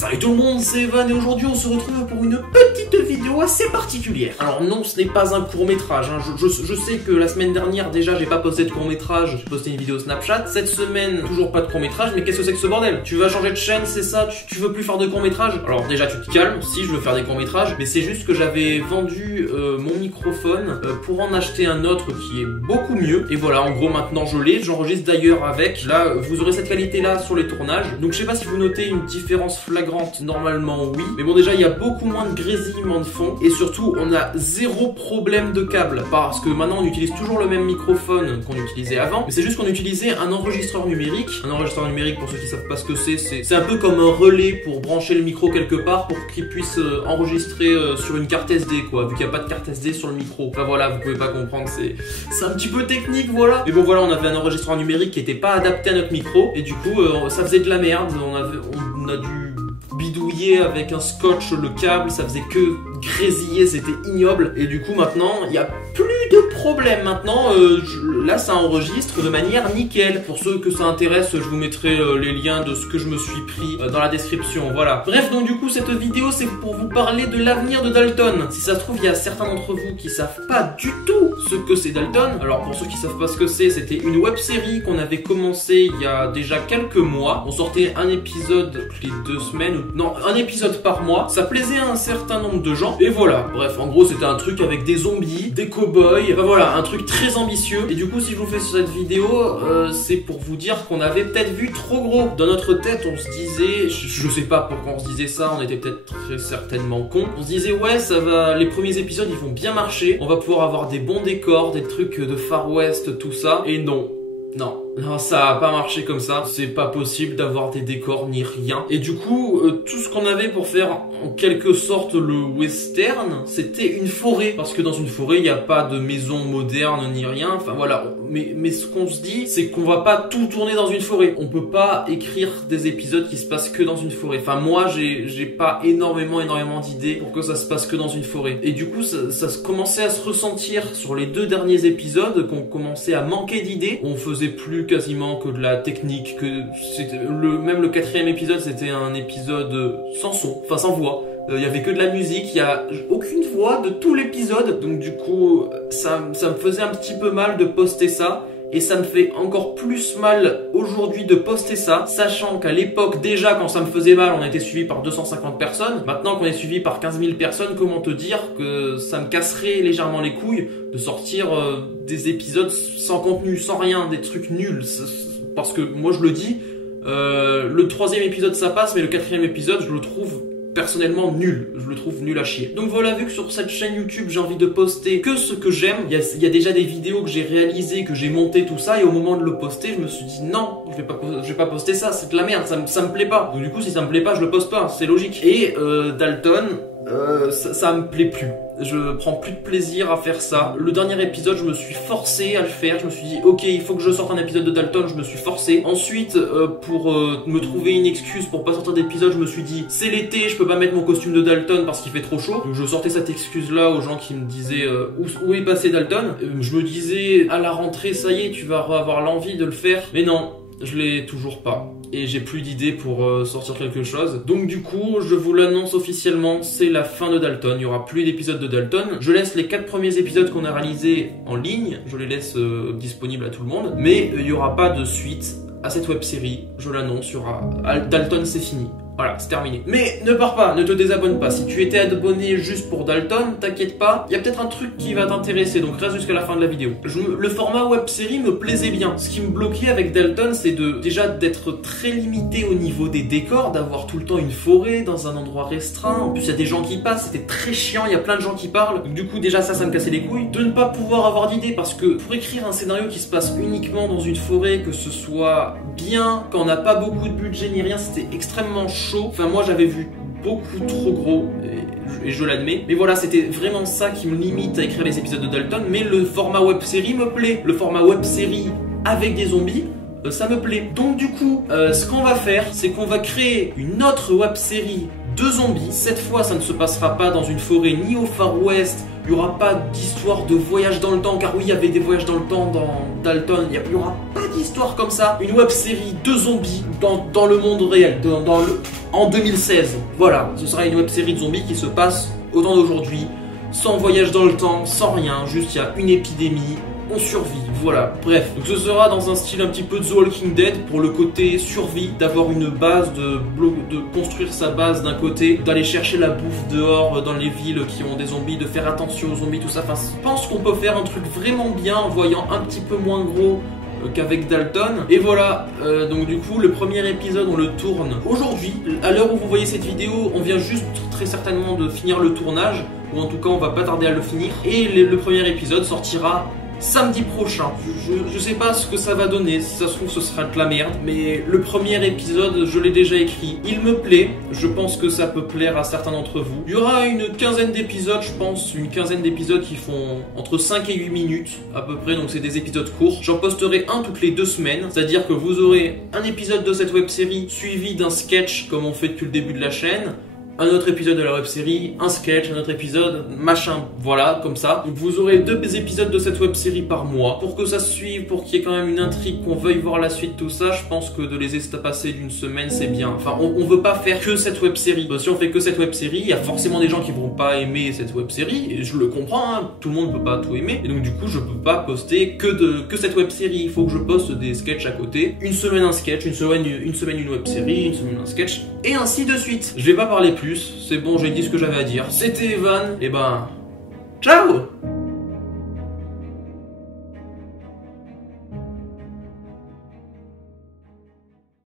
Salut tout le monde, c'est Evan et aujourd'hui on se retrouve pour une petite vidéo assez particulière. Alors non, ce n'est pas un court-métrage, hein. Je sais que la semaine dernière déjà j'ai pas posté de court-métrage, j'ai posté une vidéo Snapchat. Cette semaine, toujours pas de court-métrage, mais qu'est-ce que c'est que ce bordel? Tu vas changer de chaîne, c'est ça? Tu veux plus faire de court-métrage? Alors déjà tu te calmes, si je veux faire des courts-métrages, mais c'est juste que j'avais vendu mon microphone pour en acheter un autre qui est beaucoup mieux. Et voilà, en gros maintenant je l'ai, j'enregistre d'ailleurs avec. Là, vous aurez cette qualité là sur les tournages. Donc je sais pas si vous notez une différence flagrante. Normalement oui, mais bon déjà il y a beaucoup moins de grésillement de fond et surtout on a zéro problème de câble parce que maintenant on utilise toujours le même microphone qu'on utilisait avant, mais c'est juste qu'on utilisait un enregistreur numérique. Un enregistreur numérique, pour ceux qui savent pas ce que c'est un peu comme un relais pour brancher le micro quelque part pour qu'il puisse enregistrer sur une carte SD quoi, vu qu'il n'y a pas de carte SD sur le micro. Enfin voilà, vous pouvez pas comprendre, c'est un petit peu technique voilà. Mais bon voilà, on avait un enregistreur numérique qui était pas adapté à notre micro et du coup ça faisait de la merde, on a dû bidouiller avec un scotch le câble, ça faisait que grésiller, c'était ignoble. Et du coup maintenant il n'y a plus de problème. Maintenant là ça enregistre de manière nickel. Pour ceux que ça intéresse, je vous mettrai les liens de ce que je me suis pris dans la description, voilà. Bref, donc du coup cette vidéo c'est pour vous parler de l'avenir de Dalton. Si ça se trouve il y a certains d'entre vous qui savent pas du tout ce que c'est Dalton. Alors pour ceux qui savent pas ce que c'est, c'était une web série qu'on avait commencé il y a déjà quelques mois. On sortait un épisode toutes les 2 semaines, non, un épisode par mois. Ça plaisait à un certain nombre de gens et voilà. Bref, en gros c'était un truc avec des zombies, des cow-boys, enfin voilà, un truc très ambitieux. Et du coup si je vous fais cette vidéo, c'est pour vous dire qu'on avait peut-être vu trop gros. Dans notre tête on se disait, je sais pas pourquoi on se disait ça, on était peut-être très certainement cons. On se disait ouais ça va, les premiers épisodes ils vont bien marcher, on va pouvoir avoir des bons décors, des trucs de Far West, tout ça. Et non. Non, ça a pas marché comme ça. C'est pas possible d'avoir des décors ni rien. Et du coup, tout ce qu'on avait pour faire en quelque sorte le western, c'était une forêt. Parce que dans une forêt, il n'y a pas de maison moderne ni rien. Enfin voilà. Mais ce qu'on se dit, c'est qu'on va pas tout tourner dans une forêt. On peut pas écrire des épisodes qui se passent que dans une forêt. Enfin moi, j'ai pas énormément d'idées pour que ça se passe que dans une forêt. Et du coup, ça commençait à se ressentir sur les 2 derniers épisodes, qu'on commençait à manquer d'idées. On faisait plus quasiment que de la technique, que c'était même le 4e épisode c'était un épisode sans son, enfin sans voix. Il y avait que de la musique, il y a aucune voix de tout l'épisode, donc du coup ça me faisait un petit peu mal de poster ça. Et ça me fait encore plus mal aujourd'hui de poster ça, sachant qu'à l'époque déjà quand ça me faisait mal on était suivi par 250 personnes. Maintenant qu'on est suivi par 15 000 personnes, comment te dire que ça me casserait légèrement les couilles de sortir des épisodes sans contenu, sans rien, des trucs nuls. Parce que moi je le dis, le 3e épisode ça passe, mais le 4e épisode je le trouve personnellement nul, je le trouve nul à chier. Donc voilà, vu que sur cette chaîne YouTube j'ai envie de poster que ce que j'aime, il y a déjà des vidéos que j'ai réalisées, que j'ai montées, tout ça, et au moment de le poster je me suis dit non, je vais pas poster ça, c'est de la merde, ça me plaît pas. Donc du coup si ça me plaît pas je le poste pas, c'est logique. Et Dalton, ça me plaît plus. Je prends plus de plaisir à faire ça. Le dernier épisode, je me suis forcé à le faire. Je me suis dit, ok, il faut que je sorte un épisode de Dalton. Je me suis forcé. Ensuite, pour me trouver une excuse pour pas sortir d'épisode, je me suis dit, c'est l'été, je peux pas mettre mon costume de Dalton parce qu'il fait trop chaud. Donc je sortais cette excuse-là aux gens qui me disaient où est passé Dalton. Je me disais, à la rentrée, ça y est, tu vas avoir l'envie de le faire. Mais non, je l'ai toujours pas. Et j'ai plus d'idées pour sortir quelque chose. Donc du coup, je vous l'annonce officiellement, c'est la fin de Dalton. Il y aura plus d'épisodes de Dalton. Je laisse les 4 premiers épisodes qu'on a réalisés en ligne. Je les laisse disponibles à tout le monde. Mais il y aura pas de suite à cette web série. Je l'annonce, il y aura Dalton, c'est fini. Voilà, c'est terminé. Mais ne pars pas, ne te désabonne pas. Si tu étais abonné juste pour Dalton, t'inquiète pas, il y a peut-être un truc qui va t'intéresser, donc reste jusqu'à la fin de la vidéo. Le format web série me plaisait bien. Ce qui me bloquait avec Dalton, c'est déjà d'être très limité au niveau des décors, d'avoir tout le temps une forêt dans un endroit restreint. En plus, il y a des gens qui passent, c'était très chiant, il y a plein de gens qui parlent. Donc, du coup, déjà ça me cassait les couilles. De ne pas pouvoir avoir d'idées, parce que pour écrire un scénario qui se passe uniquement dans une forêt, que ce soit bien, quand on n'a pas beaucoup de budget ni rien, c'était extrêmement chaud. Enfin moi j'avais vu beaucoup trop gros et je l'admets, mais voilà, c'était vraiment ça qui me limite à écrire les épisodes de Dalton. Mais le format web série me plaît, le format web série avec des zombies, ça me plaît. Donc du coup ce qu'on va faire, c'est qu'on va créer une autre web série de zombies. Cette fois ça ne se passera pas dans une forêt ni au Far West. Il n'y aura pas d'histoire de voyage dans le temps, car oui, il y avait des voyages dans le temps dans Dalton. Il n'y aura pas d'histoire comme ça. Une web série de zombies dans le monde réel, dans le... en 2016. Voilà, ce sera une web série de zombies qui se passe au temps d'aujourd'hui, sans voyage dans le temps, sans rien, juste il y a une épidémie, on survit, voilà, bref. Donc ce sera dans un style un petit peu de The Walking Dead pour le côté survie, d'avoir une base, de construire sa base d'un côté, d'aller chercher la bouffe dehors dans les villes qui ont des zombies, de faire attention aux zombies, tout ça. Enfin, je pense qu'on peut faire un truc vraiment bien en voyant un petit peu moins gros qu'avec Dalton. Et voilà, donc du coup le premier épisode on le tourne aujourd'hui. À l'heure où vous voyez cette vidéo, on vient juste très certainement de finir le tournage, ou en tout cas on va pas tarder à le finir. Et le premier épisode sortira samedi prochain. Je sais pas ce que ça va donner, si ça se trouve ce sera de la merde, mais le premier épisode je l'ai déjà écrit, il me plaît, je pense que ça peut plaire à certains d'entre vous. Il y aura une quinzaine d'épisodes, je pense, une quinzaine d'épisodes qui font entre 5 et 8 minutes à peu près, donc c'est des épisodes courts. J'en posterai un toutes les 2 semaines, c'est-à-dire que vous aurez un épisode de cette web série suivi d'un sketch comme on fait depuis le début de la chaîne, un autre épisode de la web série, un sketch, un autre épisode, machin, voilà, comme ça. Donc vous aurez 2 épisodes de cette web série par mois. Pour que ça se suive, pour qu'il y ait quand même une intrigue, qu'on veuille voir la suite, tout ça, je pense que de les espacer d'une semaine, c'est bien. Enfin, on veut pas faire que cette web série. Si on fait que cette web série, il y a forcément des gens qui vont pas aimer cette web série, et je le comprends, hein, tout le monde peut pas tout aimer. Et donc du coup, je peux pas poster que cette web série. Il faut que je poste des sketchs à côté. Une semaine un sketch, une semaine une web série, une semaine un sketch, et ainsi de suite. Je vais pas parler plus. C'est bon, j'ai dit ce que j'avais à dire. C'était Evan, et ben, ciao!